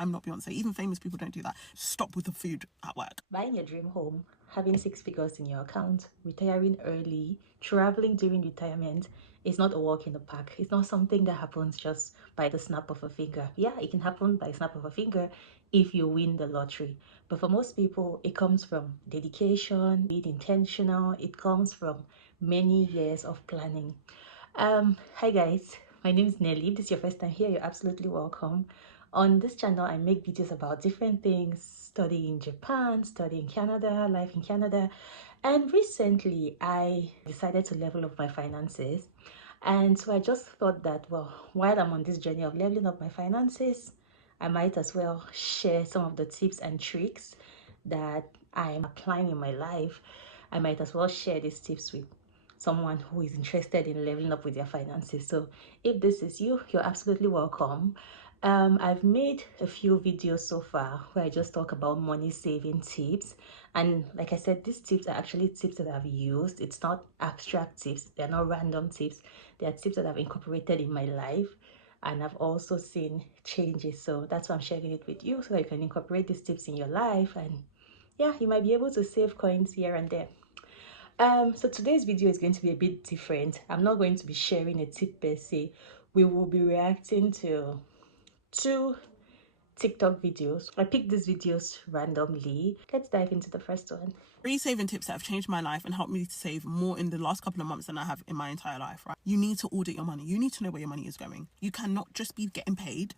I'm not Beyonce. Even famous people don't do that. Stop with the food at work. Buying your dream home, having 6 figures in your account, retiring early, traveling during retirement is not a walk in the park. It's not something that happens just by the snap of a finger. Yeah, it can happen by snap of a finger if you win the lottery. But for most people, it comes from dedication, being intentional. It comes from many years of planning. Hi guys, my name is Nelly. If this is your first time here, you're absolutely welcome. On this channel, I make videos about different things: study in Japan, study in Canada, life in Canada. And recently, I decided to level up my finances. And so I just thought that, well, while I'm on this journey of leveling up my finances, I might as well share some of the tips and tricks that I'm applying in my life. I might as well share these tips with someone who is interested in leveling up with their finances. So if this is you, you're absolutely welcome. I've made a few videos so far where I just talk about money saving tips, and like I said, these tips are actually tips that I've used. It's not abstract tips, they're not random tips. They are tips that I've incorporated in my life, and I've also seen changes. So that's why I'm sharing it with you, so that you can incorporate these tips in your life, and yeah, you might be able to save coins here and there. So today's video is going to be a bit different. I'm not going to be sharing a tip per se. We will be reacting to 2 TikTok videos. I picked these videos randomly. Let's dive into the first one. 3 saving tips that have changed my life and helped me to save more in the last couple of months than I have in my entire life, right? You need to audit your money. You need to know where your money is going. You cannot just be getting paid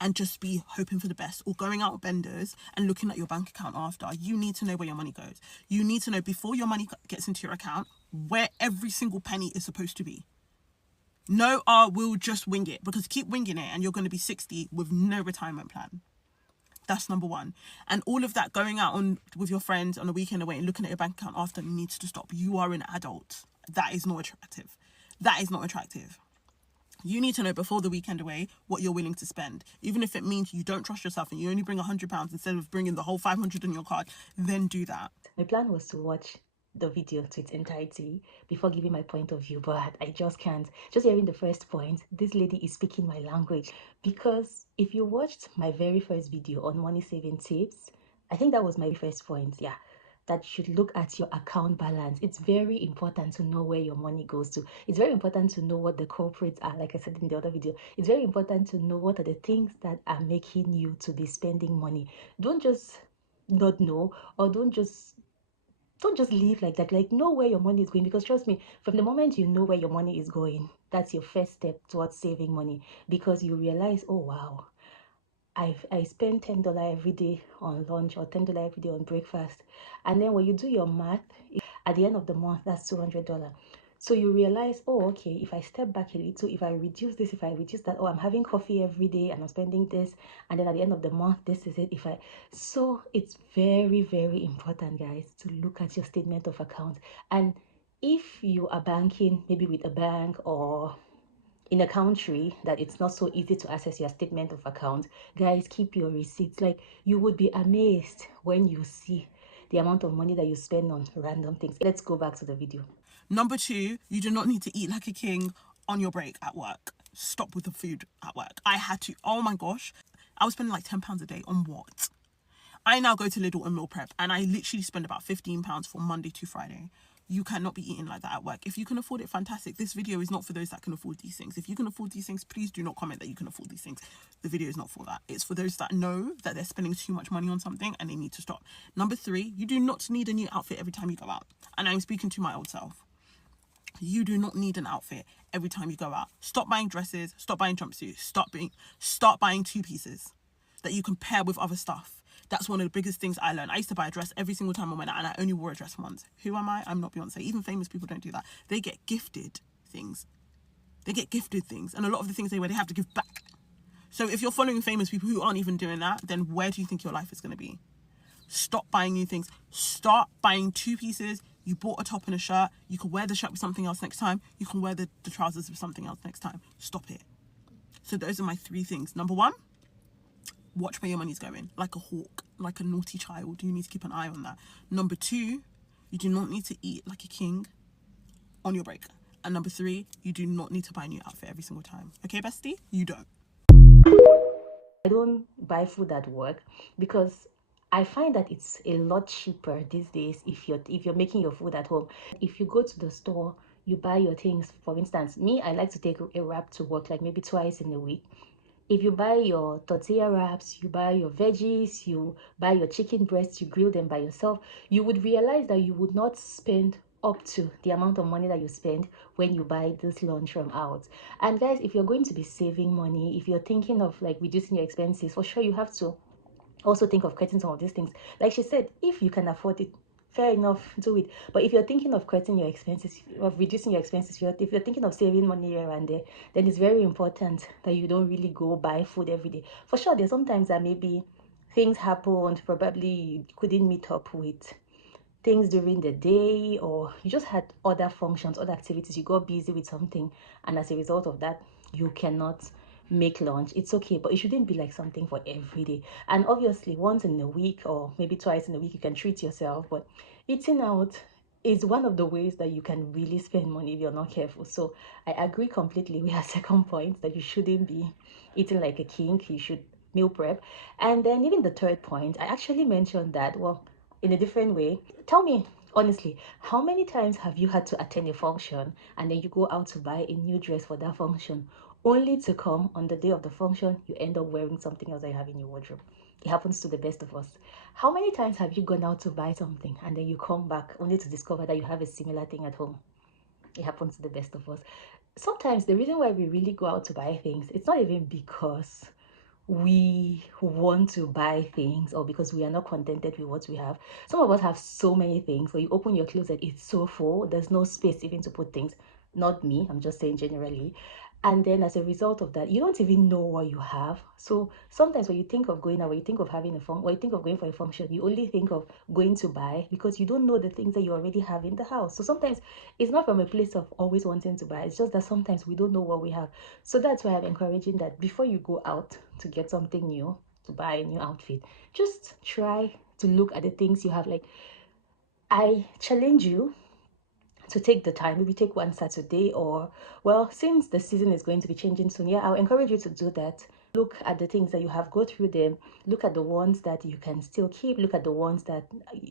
and just be hoping for the best, or going out with benders and looking at your bank account after. You need to know where your money goes. You need to know before your money gets into your account where every single penny is supposed to be. No, we'll just wing it, because keep winging it and you're going to be 60 with no retirement plan. That's number one. And all of that going out on with your friends on a weekend away and looking at your bank account after needs to stop. You are an adult. That is not attractive. That is not attractive. You need to know before the weekend away what you're willing to spend. Even if it means you don't trust yourself and you only bring £100 instead of bringing the whole 500 on your card, then do that. My plan was to watch the video to its entirety before giving my point of view, but I just can't. Just hearing the first point, this lady is speaking my language. Because if you watched my very first video on money saving tips, I think that was my first point, yeah, that you should look at your account balance. It's very important to know where your money goes to. It's very important to know what the culprits are, like I said in the other video. It's very important to know what are the things that are making you to be spending money. Don't just not know, or don't just live like that. Like, know where your money is going, because trust me, from the moment you know where your money is going, that's your first step towards saving money. Because you realize, oh wow, I spend $10 every day on lunch, or $10 every day on breakfast. And then when you do your math, at the end of the month, that's $200. So you realize, oh, okay, if I step back a little, if I reduce this, if I reduce that, oh, I'm having coffee every day and I'm spending this, and then at the end of the month, this is it. So it's very, very important, guys, to look at your statement of account. And if you are banking maybe with a bank, or in a country that it's not so easy to access your statement of account, guys, keep your receipts. Like, you would be amazed when you see the amount of money that you spend on random things. Let's go back to the video. Number 2, you do not need to eat like a king on your break at work. Stop with the food at work. I had to, oh my gosh, I was spending like £10 a day on what? I now go to Lidl and meal prep, and I literally spend about £15 for Monday to Friday. You cannot be eating like that at work. If you can afford it, fantastic. This video is not for those that can afford these things. If you can afford these things, please do not comment that you can afford these things. The video is not for that. It's for those that know that they're spending too much money on something and they need to stop. Number 3, you do not need a new outfit every time you go out. And I'm speaking to my old self. You do not need an outfit every time you go out. Stop buying dresses, stop buying jumpsuits, start buying 2 pieces that you can pair with other stuff. That's one of the biggest things I learned. I used to buy a dress every single time I went out, and I only wore a dress once. Who am I? I'm not Beyonce. Even famous people don't do that. They get gifted things. And a lot of the things they wear, they have to give back. So if you're following famous people who aren't even doing that, then where do you think your life is going to be? Stop buying new things. Start buying 2 pieces. You bought a top and a shirt. You can wear the shirt with something else next time. You can wear the trousers with something else next time. Stop it. So those are my 3 things. Number 1, watch where your money's going. Like a hawk, like a naughty child. You need to keep an eye on that. Number 2, you do not need to eat like a king on your break. And number 3, you do not need to buy a new outfit every single time. Okay, bestie? You don't. I don't buy food at work because I find that it's a lot cheaper these days if you're making your food at home. If you go to the store, you buy your things. For instance, me, I like to take a wrap to work like maybe twice in a week. If you buy your tortilla wraps, you buy your veggies, you buy your chicken breasts, you grill them by yourself, you would realize that you would not spend up to the amount of money that you spend when you buy this lunch from out. And guys, if you're going to be saving money, if you're thinking of like reducing your expenses, for sure you have to also think of cutting some of these things. Like she said, if you can afford it, fair enough, do it. But if you're thinking of cutting your expenses, of reducing your expenses, if you're thinking of saving money here and there, then it's very important that you don't really go buy food every day. For sure, there's sometimes that maybe things happened, probably you couldn't meet up with things during the day, or you just had other functions, other activities, you got busy with something, and as a result of that you cannot make lunch. It's okay, but it shouldn't be like something for every day. And obviously once in a week or maybe twice in a week you can treat yourself, but eating out is one of the ways that you can really spend money if you're not careful. So I agree completely with her second point that you shouldn't be eating like a king, you should meal prep. And then even the third point, I actually mentioned that, well, in a different way. Tell me honestly, how many times have you had to attend a function and then you go out to buy a new dress for that function, only to come on the day of the function you end up wearing something else that you have in your wardrobe? It happens to the best of us. How many times have you gone out to buy something and then you come back only to discover that you have a similar thing at home? It happens to the best of us. Sometimes the reason why we really go out to buy things, it's not even because we want to buy things or because we are not contented with what we have. Some of us have so many things. When you open your closet, it's so full, there's no space even to put things. Not me, I'm just saying generally. And then as a result of that, you don't even know what you have. So sometimes when you think of going out, when you think of having a fun, when you think of going for a function, you only think of going to buy because you don't know the things that you already have in the house. So sometimes it's not from a place of always wanting to buy, it's just that sometimes we don't know what we have. So that's why I'm encouraging that before you go out to get something new, to buy a new outfit, just try to look at the things you have. Like, I challenge you to take the time, maybe take one Saturday, or, well, since the season is going to be changing soon, yeah, I'll encourage you to do that. Look at the things that you have, go through them, look at the ones that you can still keep, look at the ones that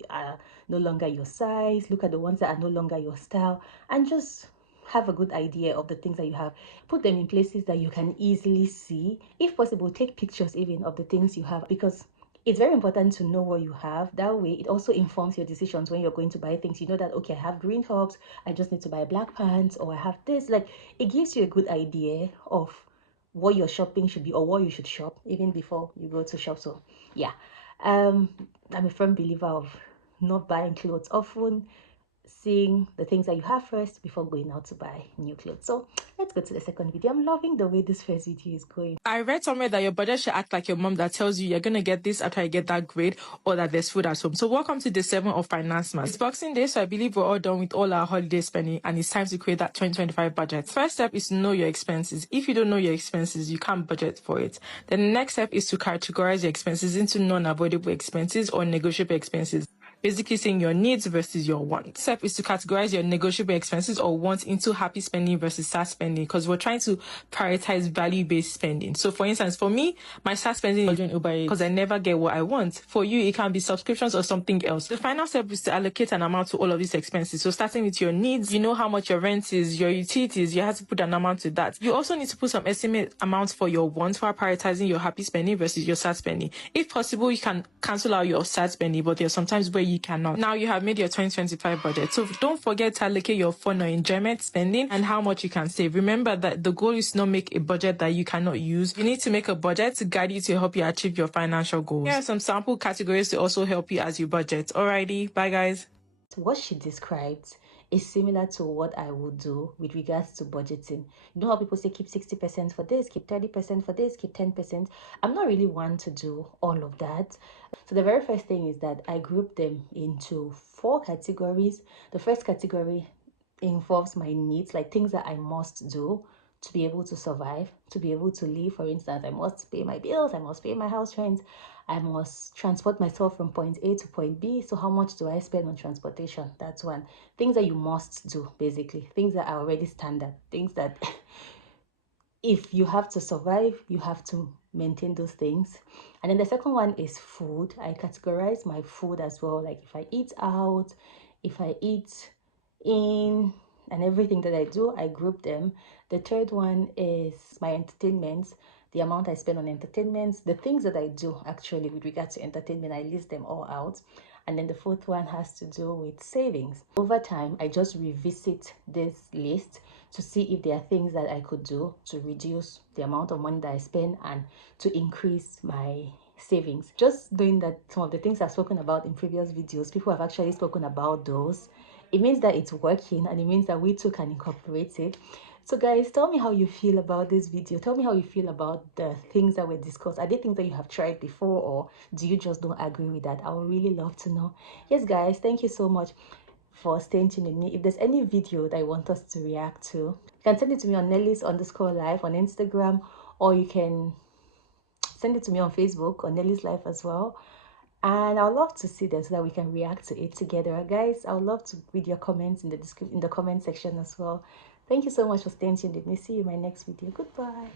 are no longer your size, look at the ones that are no longer your style, and just have a good idea of the things that you have. Put them in places that you can easily see. If possible, take pictures even of the things you have, because it's very important to know what you have. That way it also informs your decisions when you're going to buy things. You know that, okay, I have green tops, I just need to buy black pants, or I have this. Like, it gives you a good idea of what your shopping should be or what you should shop even before you go to shop. So yeah, I'm a firm believer of not buying clothes often, seeing the things that you have first before going out to buy new clothes. So let's go to the second video. I'm loving the way this first video is going. I read somewhere that your budget should act like your mom that tells you you're going to get this after I get that grade, or that there's food at home. So welcome to day 7 of Finance Maths. It's Boxing Day, so I believe we're all done with all our holiday spending and it's time to create that 2025 budget. First step is to know your expenses. If you don't know your expenses, you can't budget for it. Then the next step is to categorize your expenses into non-avoidable expenses or negotiable expenses. Basically saying your needs versus your wants. Step is to categorize your negotiable expenses or wants into happy spending versus sad spending, because we're trying to prioritize value-based spending. So for instance, for me, my sad spending is because I never get what I want. For you, it can be subscriptions or something else. The final step is to allocate an amount to all of these expenses. So starting with your needs, you know how much your rent is, your utilities, you have to put an amount to that. You also need to put some estimate amounts for your wants while prioritizing your happy spending versus your sad spending. If possible, you can cancel out your sad spending, but there are sometimes where you cannot. Now you have made your 2025 budget. So don't forget to allocate your fun or enjoyment spending and how much you can save. Remember that the goal is to not make a budget that you cannot use. You need to make a budget to guide you to help you achieve your financial goals. Here are some sample categories to also help you as you budget. Alrighty, bye guys. What she described is similar to what I would do with regards to budgeting. You know how people say keep 60% for this, keep 30% for this, keep 10%. I'm not really one to do all of that. So the very first thing is that I group them into 4 categories. The first category involves my needs, like things that I must do to be able to survive, to be able to live. For instance, I must pay my bills, I must pay my house rent, I must transport myself from point A to point B. So how much do I spend on transportation? That's one. Things that you must do, basically. Things that are already standard. Things that if you have to survive, you have to maintain those things. And then the second one is food. I categorize my food as well, like if I eat out, if I eat in, and everything that I do, I group them. The third one is my entertainment, the amount I spend on entertainment, the things that I do actually with regard to entertainment, I list them all out. And then the fourth one has to do with savings. Over time, I just revisit this list to see if there are things that I could do to reduce the amount of money that I spend and to increase my savings. Just doing that, some of the things I've spoken about in previous videos, people have actually spoken about those. It means that it's working, and it means that we too can incorporate it. So guys, tell me how you feel about this video. Tell me how you feel about the things that were discussed. Are they things that you have tried before, or do you just don't agree with that? I would really love to know. Yes guys, thank you so much for staying tuned with me. If there's any video that you want us to react to, you can send it to me on Nellis_life on Instagram, or you can send it to me on Facebook on Nellis Life as well. And I would love to see them so that we can react to it together. Guys, I would love to read your comments in the comment section as well. Thank you so much for staying tuned with me. See you in my next video. Goodbye.